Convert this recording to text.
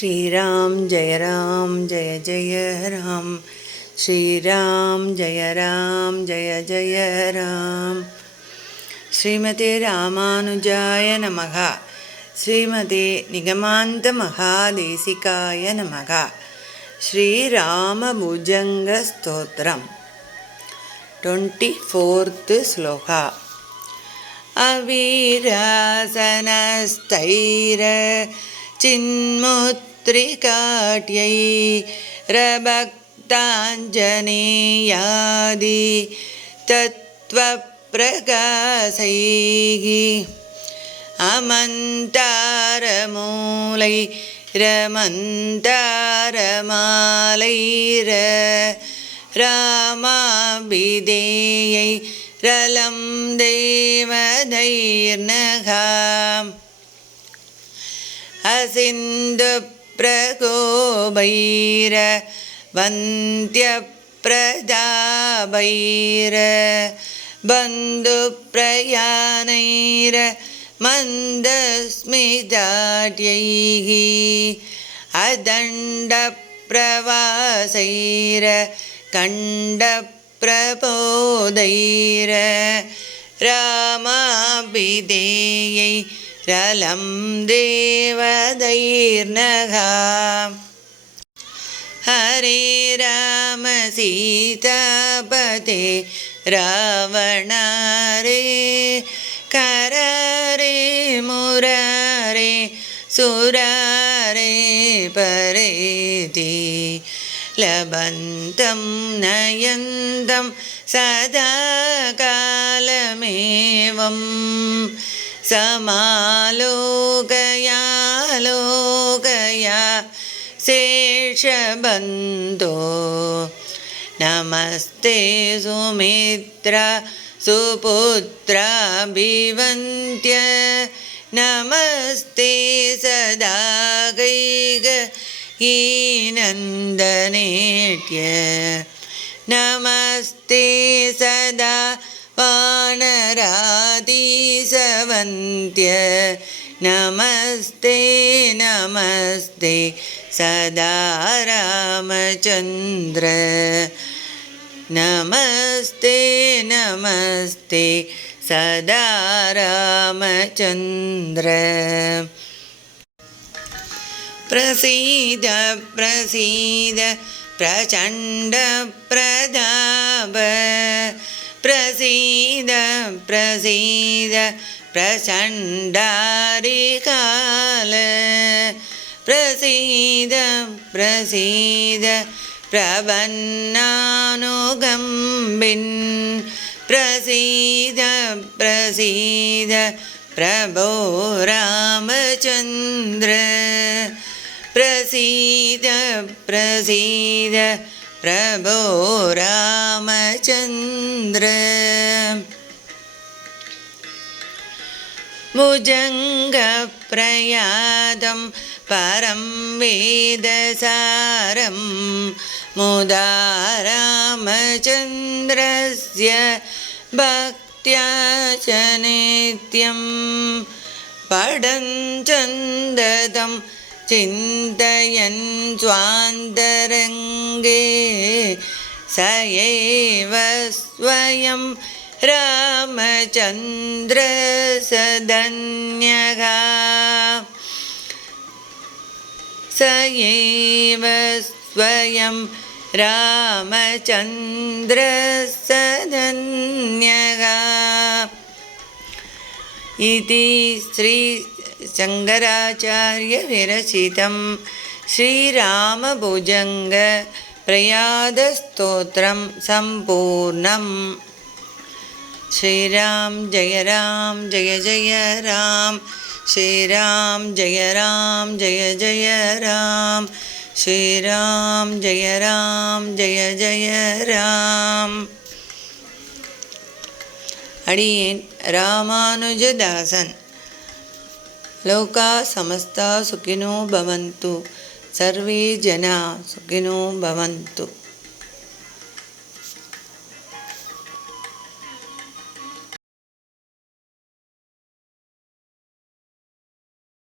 श्रीराम जय राम जय जय राम श्रीराम जय राम जय जय राम श्रीमते रामानुजाय नमः श्रीमते निगमान्तमहादेशिकाय नमः श्रीरामभुजङ्गस्तोत्रं ट्वेण्टि फोर्त् श्लोकः अवीरासनस्तैरचिन्मुत् त्रिकाट्यैरभक्ताञ्जनेयादि अमंतारमूल अमन्तारमूलैरमन्तारमालैर रामाभिधेयैरलं देवधैर्नः असिन्धु प्रगोबैर, वैरवन्त्यप्रजावैर बन्धुप्रयानैर मन्दस्मिदाैः अदण्डप्रवासैर कण्डप्रबोदैर रामाभिधेयै ശലം ദൈർണഹ ഹരേ രാമ സീതപതി രാവണ കരേ സുരേതി ലഭന്തം നയന്തം സദാകാലമേവം समालोकया लोकया नमस्ते सुमित्र सुपुत्राभिवन्त्य नमस्ते सदा गैगहीनन्दनीत्य नमस्ते सदा वानरादि वन्त्य नमस्ते नमस्ते सदा रामचन्द्र नमस्ते नमस्ते सदा रामचन्द्र प्रसीद प्रसीद प्रचण्डप्रदाभ प्रसीद प्रसीद प्रचण्डारिकाल प्रसीद प्रसीद प्रवन्नानुगम्बिन् प्रसीद प्रसीद प्रभो रामचन्द्र प्रसीद പ്രഭോ രാമചന്ദ്ര ഭുജംഗപ്രയാദം പരം വേദസാരം മുദാരാമചന്ദ്രസ് ഭക്തിയാചനേത്യം പടം ചന്ദതം चिन्तयन् स्वान्तरङ्गे स एव स्वयं रामचन्द्रसदन्यः स एव स्वयं रामचन्द्रसदन्यः इति श्रीशङ्कराचार्यविरचितं श्रीरामभुजङ्गप्रयादस्तोत्रं सम्पूर्णं श्रीराम जय राम जय जय श्री राम श्रीराम जय राम जय जय राम श्रीराम जय राम जय जयरामी રામાનુજદાસન લોકા સમસ્તા સુખિનો ભવંતુ સર્વે જના સુખિનો ભવંતુ